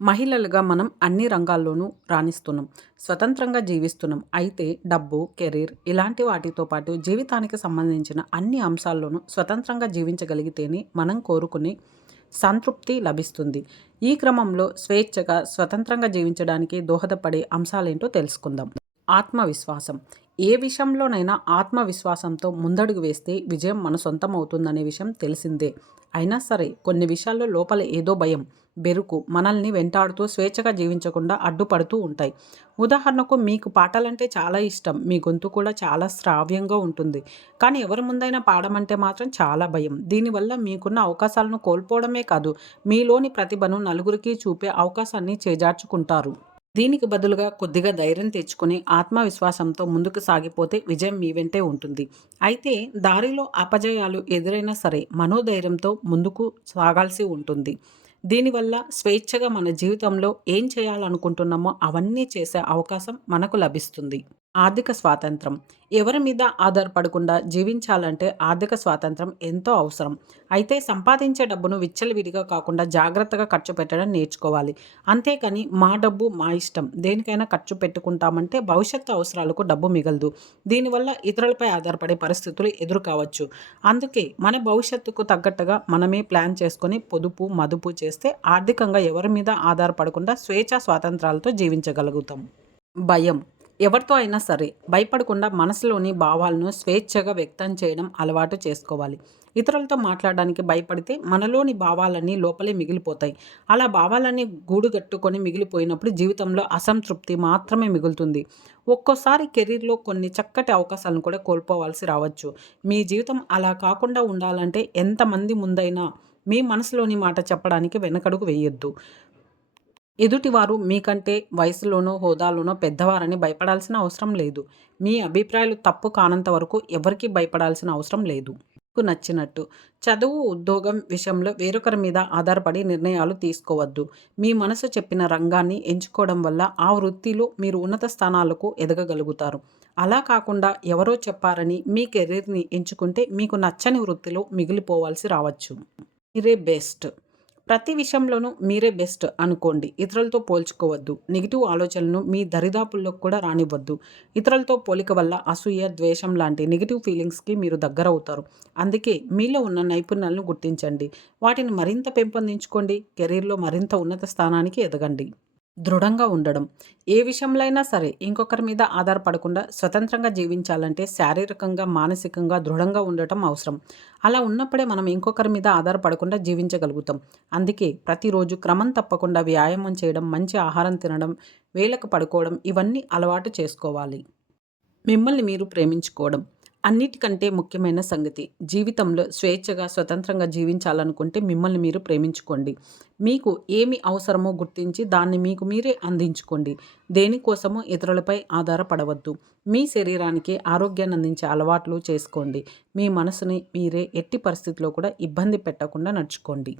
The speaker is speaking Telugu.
మహిళలుగా మనం అన్ని రంగాల్లోనూ రాణిస్తున్నాం. స్వతంత్రంగా జీవిస్తున్నాం. అయితే డబ్బు కెరీర్ ఇలాంటి వాటితో పాటు జీవితానికి సంబంధించిన అన్ని అంశాల్లోనూ స్వతంత్రంగా జీవించగలిగితేనే మనం కోరుకునే సంతృప్తి లభిస్తుంది. ఈ క్రమంలో స్వేచ్ఛగా స్వతంత్రంగా జీవించడానికి దోహదపడే అంశాలేంటో తెలుసుకుందాం. ఆత్మవిశ్వాసం. ఏ విషయంలోనైనా ఆత్మవిశ్వాసంతో ముందడుగు వేస్తే విజయం మన సొంతం అవుతుందనే విషయం తెలిసిందే. అయినా సరే కొన్ని విషయాల్లో లోపల ఏదో భయం బెరుకు మనల్ని వెంటాడుతూ స్వేచ్ఛగా జీవించకుండా అడ్డుపడుతూ ఉంటాయి. ఉదాహరణకు మీకు పాటలంటే చాలా ఇష్టం మీ గొంతు కూడా చాలా శ్రావ్యంగా ఉంటుంది. కానీ ఎవరి ముందైనా పాడమంటే మాత్రం చాలా భయం. దీనివల్ల మీకున్న అవకాశాలను కోల్పోవడమే కాదు మీలోని ప్రతిభను నలుగురికి చూపే అవకాశాన్ని చేజార్చుకుంటారు. దీనికి బదులుగా కొద్దిగా ధైర్యం తెచ్చుకుని ఆత్మవిశ్వాసంతో ముందుకు సాగిపోతే విజయం మీ వెంటే ఉంటుంది. అయితే దారిలో అపజయాలు ఎదురైనా సరే మనోధైర్యంతో ముందుకు సాగాల్సి ఉంటుంది. దీనివల్ల స్వేచ్ఛగా మన జీవితంలో ఏం చేయాలనుకుంటున్నామో అవన్నీ చేసే అవకాశం మనకు లభిస్తుంది. ఆర్థిక స్వాతంత్రం. ఎవరి మీద ఆధారపడకుండా జీవించాలంటే ఆర్థిక స్వాతంత్రం ఎంతో అవసరం. అయితే సంపాదించే డబ్బును విచ్చలవిడిగా కాకుండా జాగ్రత్తగా ఖర్చు పెట్టడం నేర్చుకోవాలి. అంతేకాని మా డబ్బు మా ఇష్టం. దేనికైనా ఖర్చు పెట్టుకుంటామంటే భవిష్యత్తు అవసరాలకు డబ్బు మిగలదు. దీనివల్ల ఇతరులపై ఆధారపడే పరిస్థితులు ఎదురు కావచ్చు. అందుకే మన భవిష్యత్తుకు తగ్గట్టుగా మనమే ప్లాన్ చేసుకొని పొదుపు మదుపు చేస్తే ఆర్థికంగా ఎవరి మీద ఆధారపడకుండా స్వేచ్ఛ స్వాతంత్రాలతో జీవించగలుగుతాం. భయం. ఎవరితో అయినా సరే భయపడకుండా మనసులోని భావాలను స్వేచ్ఛగా వ్యక్తం చేయడం అలవాటు చేసుకోవాలి. ఇతరులతో మాట్లాడడానికి భయపడితే మనలోని భావాలన్నీ లోపలే మిగిలిపోతాయి. అలా భావాలన్నీ గూడుగట్టుకొని మిగిలిపోయినప్పుడు జీవితంలో అసంతృప్తి మాత్రమే మిగులుతుంది. ఒక్కోసారి కెరీర్లో కొన్ని చక్కటి అవకాశాలను కూడా కోల్పోవాల్సి రావచ్చు. మీ జీవితం అలా కాకుండా ఉండాలంటే ఎంతమంది ముందైనా మీ మనసులోని మాట చెప్పడానికి వెనకడుగు వేయొద్దు. ఎదుటివారు మీకంటే వయసులోనో హోదాలోనో పెద్దవారని భయపడాల్సిన అవసరం లేదు. మీ అభిప్రాయాలు తప్పు కానంత వరకు ఎవరికి భయపడాల్సిన అవసరం లేదు. మీకు నచ్చినట్టు. చదువు ఉద్యోగం విషయంలో వేరొకరి మీద ఆధారపడి నిర్ణయాలు తీసుకోవద్దు. మీ మనసు చెప్పిన రంగాన్ని ఎంచుకోవడం వల్ల ఆ వృత్తిలో మీరు ఉన్నత స్థానాలకు ఎదగగలుగుతారు. అలా కాకుండా ఎవరో చెప్పారని మీ కెరీర్ని ఎంచుకుంటే మీకు నచ్చని వృత్తిలో మిగిలిపోవాల్సి రావచ్చు. మీరే బెస్ట్. ప్రతి విషయంలోనూ మీరే బెస్ట్ అనుకోండి. ఇతరులతో పోల్చుకోవద్దు. నెగిటివ్ ఆలోచనలను మీ దరిదాపుల్లో కూడా రానివ్వద్దు. ఇతరులతో పోలిక వల్ల అసూయ ద్వేషం లాంటి నెగిటివ్ ఫీలింగ్స్కి మీరు దగ్గర అవుతారు అందుకే మీలో ఉన్న నైపుణ్యాలను గుర్తించండి. వాటిని మరింత పెంపొందించుకోండి. కెరీర్లో మరింత ఉన్నత స్థానానికి ఎదగండి. దృఢంగా ఉండడం. ఏ విషయంలో అయినా సరే ఇంకొకరి మీద ఆధారపడకుండా స్వతంత్రంగా జీవించాలంటే శారీరకంగా మానసికంగా దృఢంగా ఉండటం అవసరం. అలా ఉన్నప్పుడే మనం ఇంకొకరి మీద ఆధారపడకుండా జీవించగలుగుతాం. అందుకే ప్రతిరోజు క్రమం తప్పకుండా వ్యాయామం చేయడం మంచి ఆహారం తినడం వేలకు పడుకోవడం ఇవన్నీ అలవాటు చేసుకోవాలి. మిమ్మల్ని మీరు ప్రేమించుకోవడం. అన్నిటికంటే ముఖ్యమైన సంగతి జీవితంలో స్వేచ్ఛగా స్వతంత్రంగా జీవించాలనుకుంటే మిమ్మల్ని మీరు ప్రేమించుకోండి. మీకు ఏమి అవసరమో గుర్తించి దాన్ని మీకు మీరే అందించుకోండి. దేనికోసమో ఇతరులపై ఆధారపడవద్దు. మీ శరీరానికి ఆరోగ్యాన్ని అందించే అలవాట్లు చేసుకోండి. మీ మనసుని మీరే ఎట్టి పరిస్థితిలో కూడా ఇబ్బంది పెట్టకుండా నడుచుకోండి.